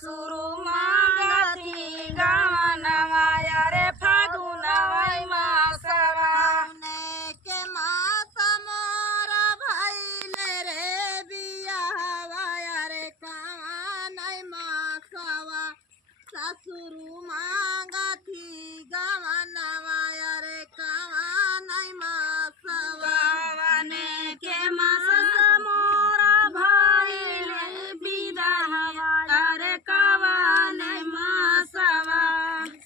ससुरु मांगती गवनवा रे फागुनवा मासवा के मास मोर भइले रे बियाहवा रे कवन मासवा ससुरु मांगती गवनवा रे कवन मासवा गवने के मास मोर भइले बियाहवा रे कवन मासवा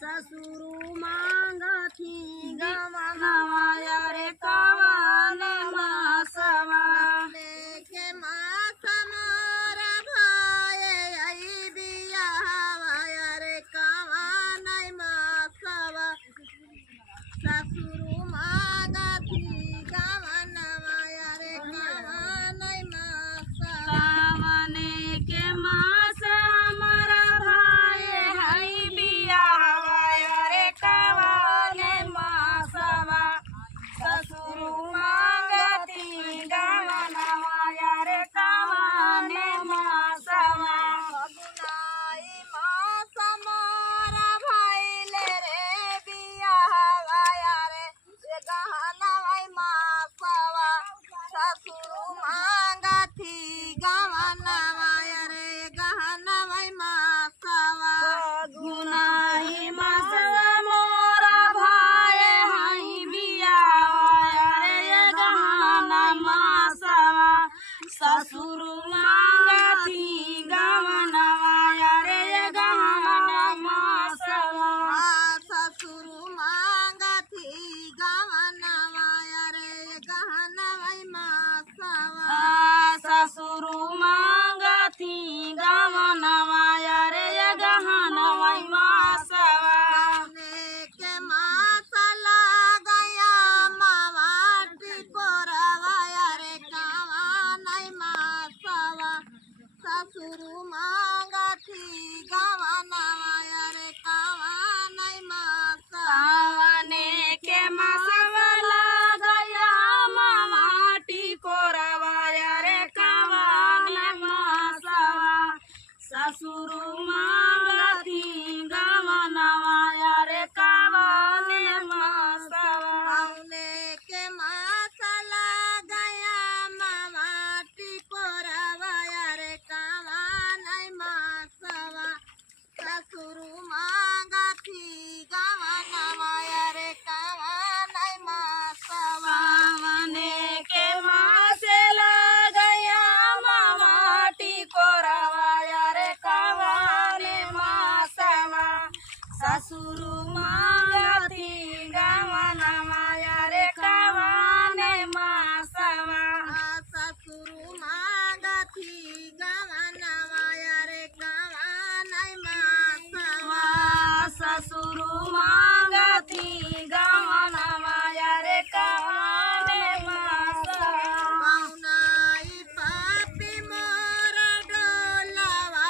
ससुरु मांगती गवनवा रे कवन मासवा के मास मोर भये आई बियाहवा रे कवन मासवा ससुरु मांगती गवनवा रे कवन मासवा गवने के मास हमर भाई हई बियाहवा रे कवन मासवा ससुरु मांगती गवनवा रे कवन मासवा फगुनाई मास मोर भइले रे बियाहवा रे गहनवा मासवा ससुरु मांगती गवनवा रे गहनवा मासवा गुनाही मास मोर भाई हई बियाहवा रे गहना मासवा ससुरु मांगती गवनवा रे गहना मासवा ससुरु मांगती गवनवा रे गहनवा मासवा ससुरु मांगती गवनवा रे गहनवा मासवा के मास लागया मावाटी कोरवा रे कवन मासवा ससुरु मांगती गवनवा रे कवन मासवा सावने के मासवा लागया माटी कोरवा रे कवन मासवा ससुरु मांगती गवनवा रे कवन मासवा के मास लागया मावाटी कोरवा रे कवन मासवा ससुरु मांगती गवनवा रे कवन मासवा सावने के मासे लागया माटी कोरवा रे कवन मासवा ससुरु मांगती गवनवा रे कवन मासवा ससुरु मांगती गवनवा रे कवन मासवा ससुरु मांगती गवनवा रे कवन मासवा पौनाई पापी मोर डोलवा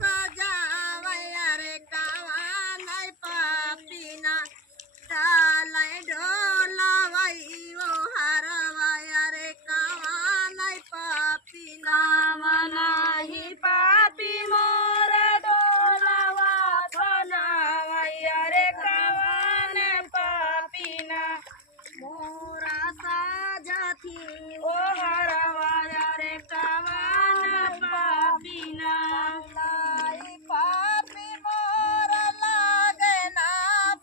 सजावया रे कवन पापीना डालै डोलवई ओ हरवया रे कवन पापीना कामनाही पापी मोर डोलवा खोलवैया रे कवन पापीना मोरा साजथी ओ हरवया रे कवन पापीना लाई पापी मोर लागना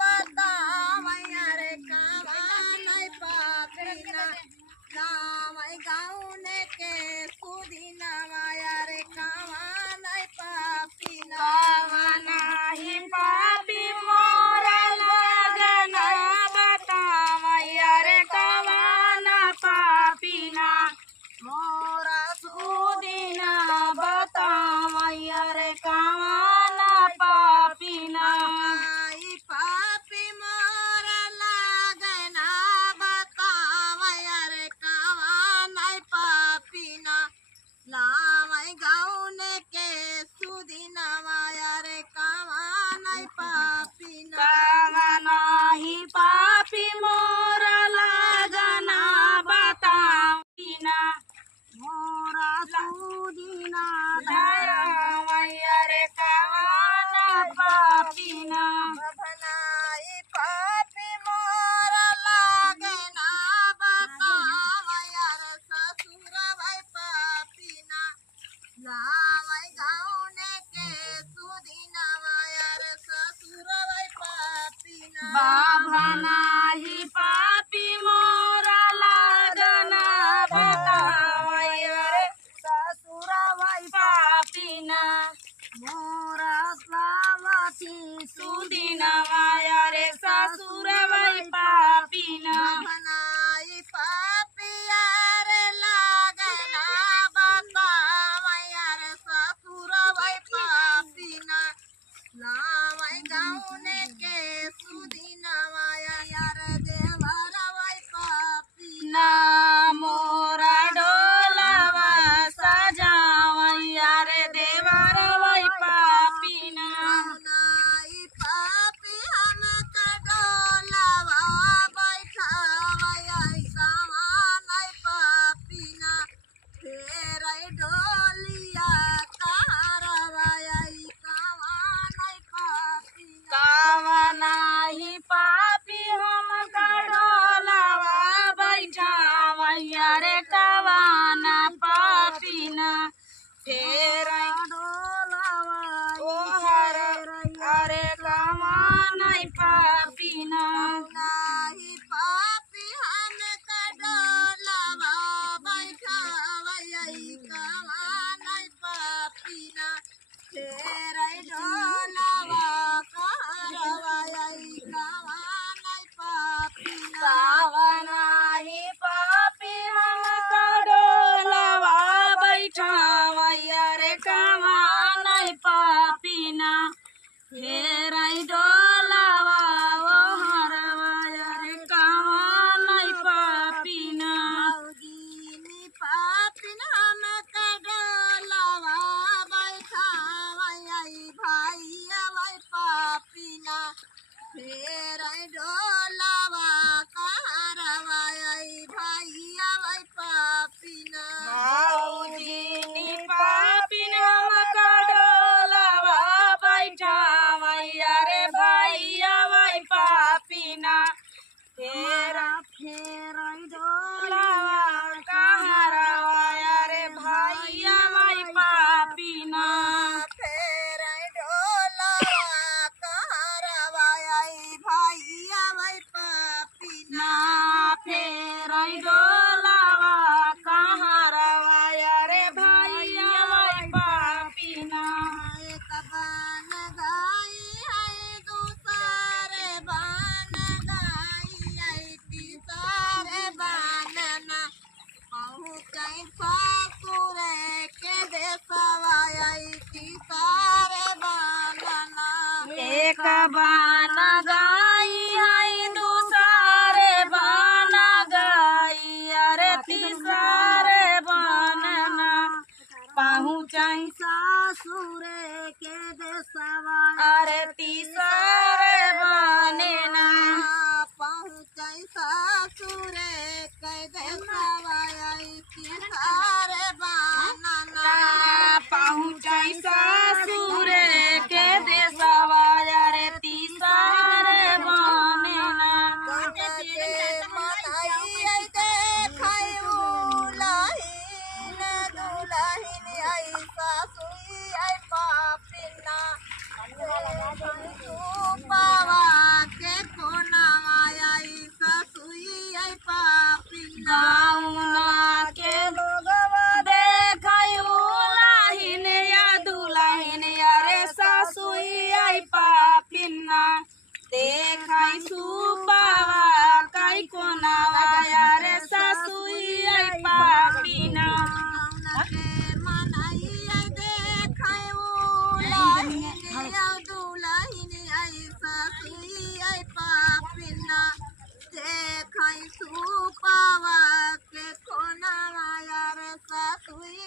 बतावया रे कवन पापीना नामय गाउने के सुदिनवाया रे कवन पापीना कामनाही पापी मोर लगना बतावैया रे कवन पापीना मोरा सुदिना बतावैया रे कवन पापीना सुनाई पापी मोर लागना बतावया रे कवन पापीना नामय गाउने के सुदिनवाया रे कवन पापीना कामनाही पापी मोर लगना बतावैया मोरा सुदिना धरवैया रे कवन लावै गाउने के सुदिनवा यार ससुरवै पापिना बाभनाही पापी मोरा लागना बतावै रे ससुरवै पापिना मोरा स्लावती सुदिनवा रे ससुरवै पापिना बाभनाही पापिया रे लागना बतावै यार ससुरवै पापिना लावै गाउने के सुदिनवा यार देवरवै पापिना ना मोरा डोलावा सजावैया रे देवरवै पापिना नाई पापी हम डोलावा बैठावै गावा नाई पापिना फेरै डोलिया कहरवै गावा नाई पापिना कावनाही पापी हम डोलावा बैठावैया रे कवाना पापिना फेर डोलावा ओ हर अरे कवाना पापिना नाही पापी हम डोलावा बैठावै गावा नाई पापिना फेरै डोलावा कहरवै गावा नाई पापिना कावनाही पापी हम डोलावा बैठावैया रे कवाना पापिना फेरै डोलावा ओ हरवैया रे कवाना पापिना मौगिनी पापिन हम डोलावा बैठावै भाइयावै पापिना फेरै डोलावा कहरवै भाइयावै पापिना मौजिनी पापिन हम डोलावा बैठावैया रे भैया वै पापिना फेरा फेरै डोलावा कहरवैया रे भैया वै पापिना फेरै डोलावा कहरवै भाइयावै पापिना ना फेरै डोलावा कहरवैया रे भैया वै पापिना एक बन गई है दूसरे बन गई है तीसरे बनना पहुँचै ससुरे के देशवा तीसरे बनना एक बान गाई है दूसरे बान गाई अरे तीसरे बनना पहुँचाई ससुरे के देशवा अरे तीसरे बनना पहुँचै ससुरे के देशवा तीसरे बनना पहुँचाई ससुरे के देशवा अरे तीसरे बनना गाँव के लोगवा देखयू लाहिन या दुलाहिन अरे सासुई आई पापिना देखै सुपावा कै कोनावा अरे सासुई आई पापिना सुपावा के कोनावा यार ससुई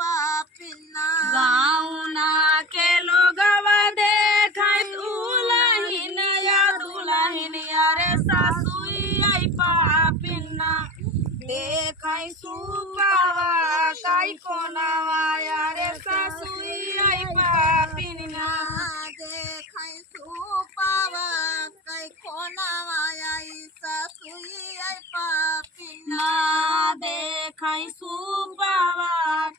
पापिना गाउना के लोगवा देखै दुलाहिन या दुलाहिन अरे सासुई आई पापिना देखै सुपावा कै कोनावा अरे सासुई आई पापिना देखै सुपावा कै कोनावा ससुई पापिना देखै सुपावा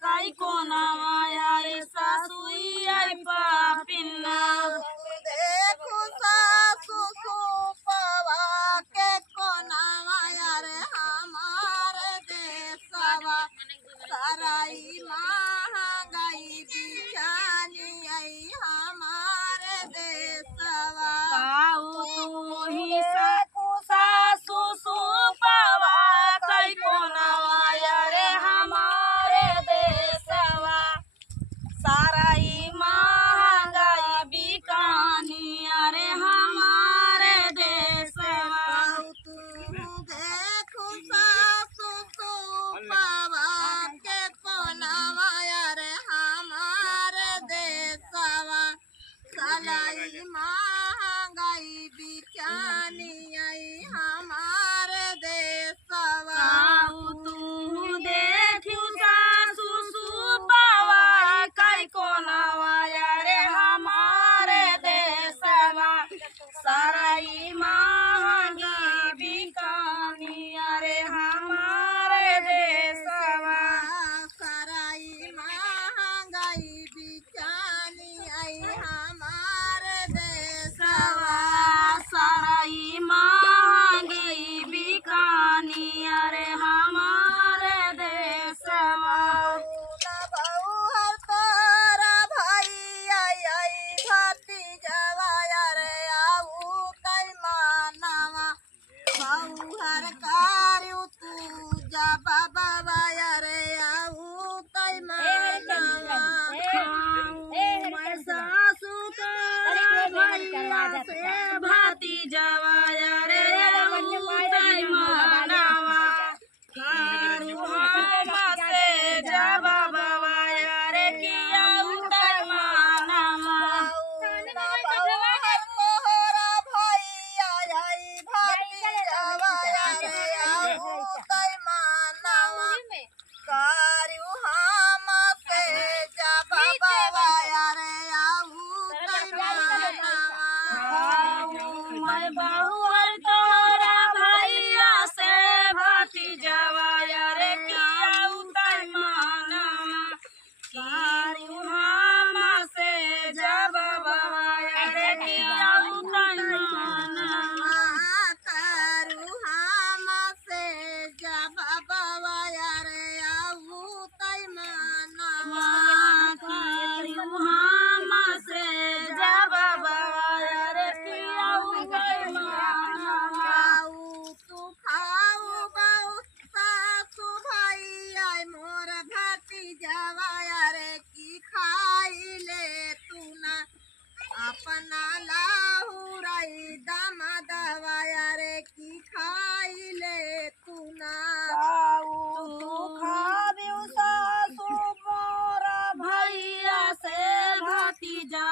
कै कोनावा भतीजा